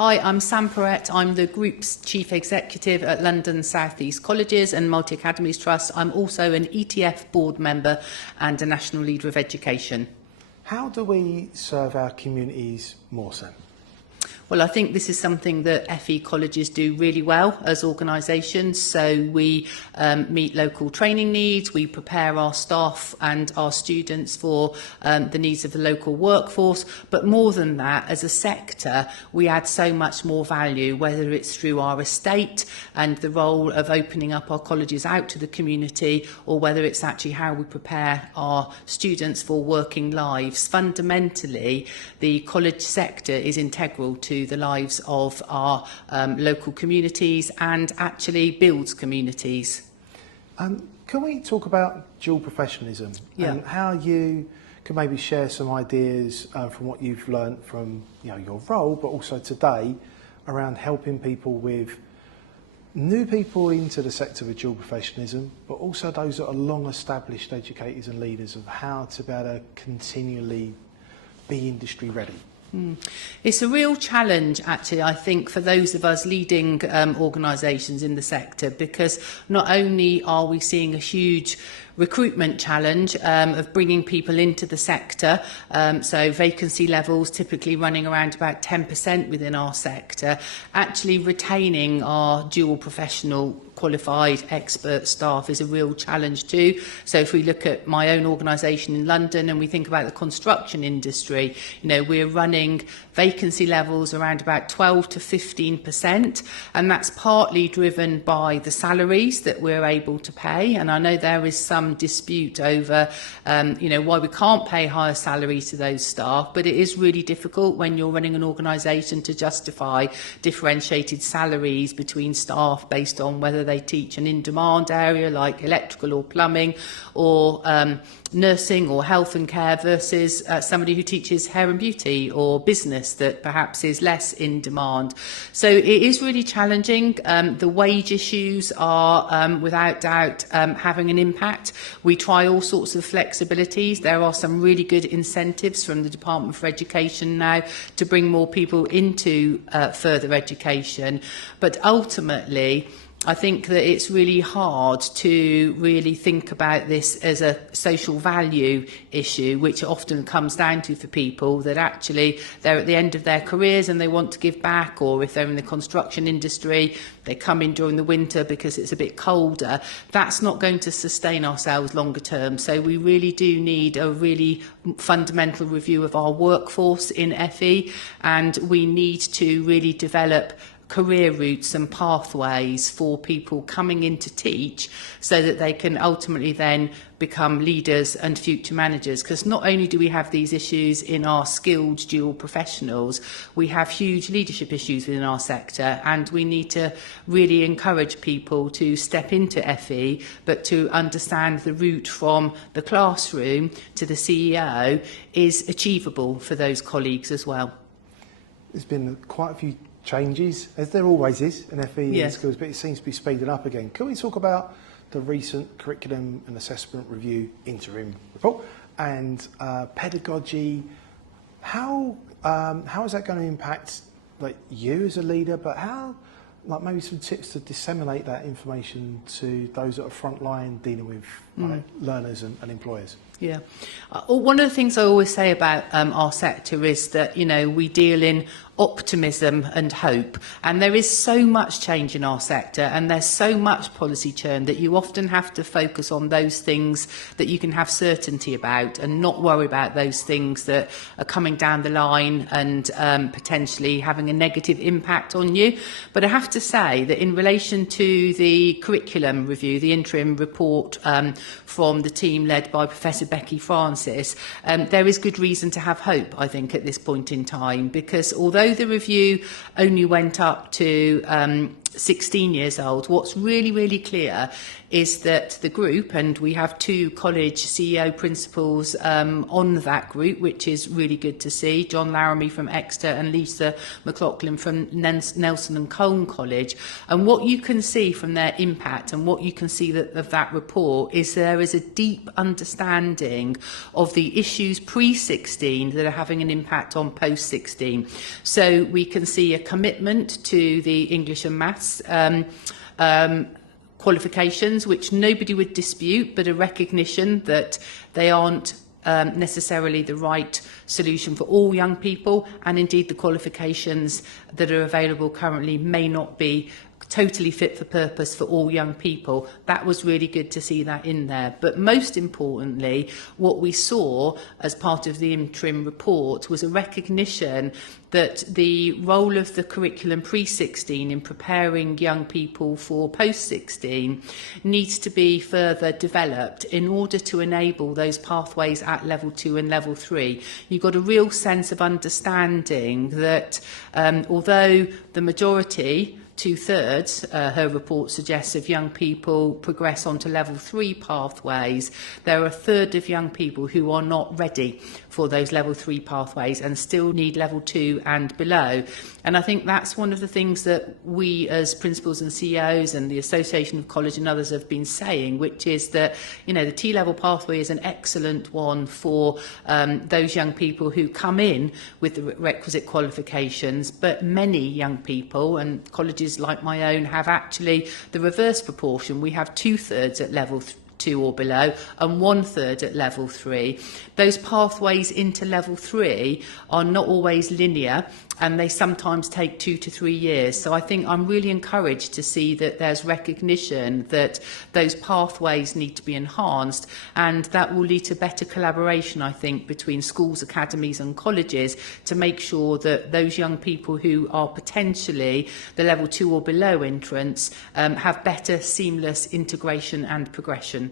Hi, I'm Sam Parrett. I'm the Group's Chief Executive at London South East Colleges and Multi Academies Trust. I'm also an ETF board member and a National Leader of Education. How do we serve our communities more, Sam? Well, I think this is something that FE colleges do really well as organisations. So we meet local training needs, we prepare our staff and our students for the needs of the local workforce. But more than that, as a sector, we add so much more value, whether it's through our estate and the role of opening up our colleges out to the community, or whether it's actually how we prepare our students for working lives. Fundamentally, the college sector is integral to the lives of our local communities and actually builds communities. Can we talk about dual professionalism and how you can maybe share some ideas from what you've learned from your role, but also today around helping people with new people into the sector of dual professionalism, but also those that are long established educators and leaders of how to be able to continually be industry ready? It's a real challenge, actually, I think, for those of us leading organisations in the sector, because not only are we seeing a huge recruitment challenge of bringing people into the sector, so vacancy levels typically running around about 10% within our sector, actually retaining our dual professional qualified expert staff is a real challenge too. So if we look at my own organisation in London and we think about the construction industry, we're running vacancy levels around about 12 to 15%, and that's partly driven by the salaries that we're able to pay. And I know there is some dispute over why we can't pay higher salaries to those staff, but it is really difficult when you're running an organisation to justify differentiated salaries between staff based on whether they teach an in-demand area like electrical or plumbing, or nursing or health and care, versus somebody who teaches hair and beauty or business that perhaps is less in demand. So it is really challenging. The wage issues are without doubt having an impact. We try all sorts of flexibilities. There are some really good incentives from the Department for Education now to bring more people into further education. But ultimately, I think that it's really hard to really think about this as a social value issue, which often comes down to for people that actually they're at the end of their careers and they want to give back, or if they're in the construction industry, they come in during the winter because it's a bit colder. That's not going to sustain ourselves longer term. So we really do need a really fundamental review of our workforce in FE, and we need to really develop career routes and pathways for people coming in to teach, so that they can ultimately then become leaders and future managers. Because not only do we have these issues in our skilled dual professionals, we have huge leadership issues within our sector, and we need to really encourage people to step into FE, but to understand the route from the classroom to the CEO is achievable for those colleagues as well. There's been quite a few changes, as there always is in FE and schools, but it seems to be speeding up again. Can we talk about the recent Curriculum and Assessment Review interim report and pedagogy? How is that going to impact you as a leader, but how, maybe some tips to disseminate that information to those that are frontline dealing with learners and employers? Yeah. One of the things I always say about our sector is that, we deal in optimism and hope, and there is so much change in our sector, and there's so much policy churn that you often have to focus on those things that you can have certainty about, and not worry about those things that are coming down the line and potentially having a negative impact on you. But I have to say that in relation to the curriculum review, the interim report from the team led by Professor Becky Francis, there is good reason to have hope, I think, at this point in time, because although the review only went up to 16 years old. What's really, really clear is that the group, and we have 2 college CEO principals on that group, which is really good to see, John Laramie from Exeter and Lisa McLaughlin from Nelson and Colne College. And what you can see from their impact and what you can see of that report is there is a deep understanding of the issues pre-16 that are having an impact on post-16. So we can see a commitment to the English and Maths qualifications, which nobody would dispute, but a recognition that they aren't necessarily the right solution for all young people, and indeed the qualifications that are available currently may not be totally fit for purpose for all young people. That was really good to see that in there. But most importantly, what we saw as part of the interim report was a recognition that the role of the curriculum pre-16 in preparing young people for post-16 needs to be further developed in order to enable those pathways at level 2 and level 3. You've got a real sense of understanding that although the majority, 2/3, her report suggests, of young people progress onto level 3 pathways, there are a third of young people who are not ready for those level 3 pathways and still need level 2 and below. And I think that's one of the things that we as principals and CEOs and the Association of College and others have been saying, which is that, you know, the T-level pathway is an excellent one for those young people who come in with the requisite qualifications, but many young people, and colleges like my own have actually the reverse proportion. We have 2/3 at level 2 or below and 1/3 at level 3. Those pathways into level 3 are not always linear, and they sometimes take 2 to 3 years. So I think I'm really encouraged to see that there's recognition that those pathways need to be enhanced, and that will lead to better collaboration, I think, between schools, academies and colleges to make sure that those young people who are potentially the level 2 or below entrants have better seamless integration and progression.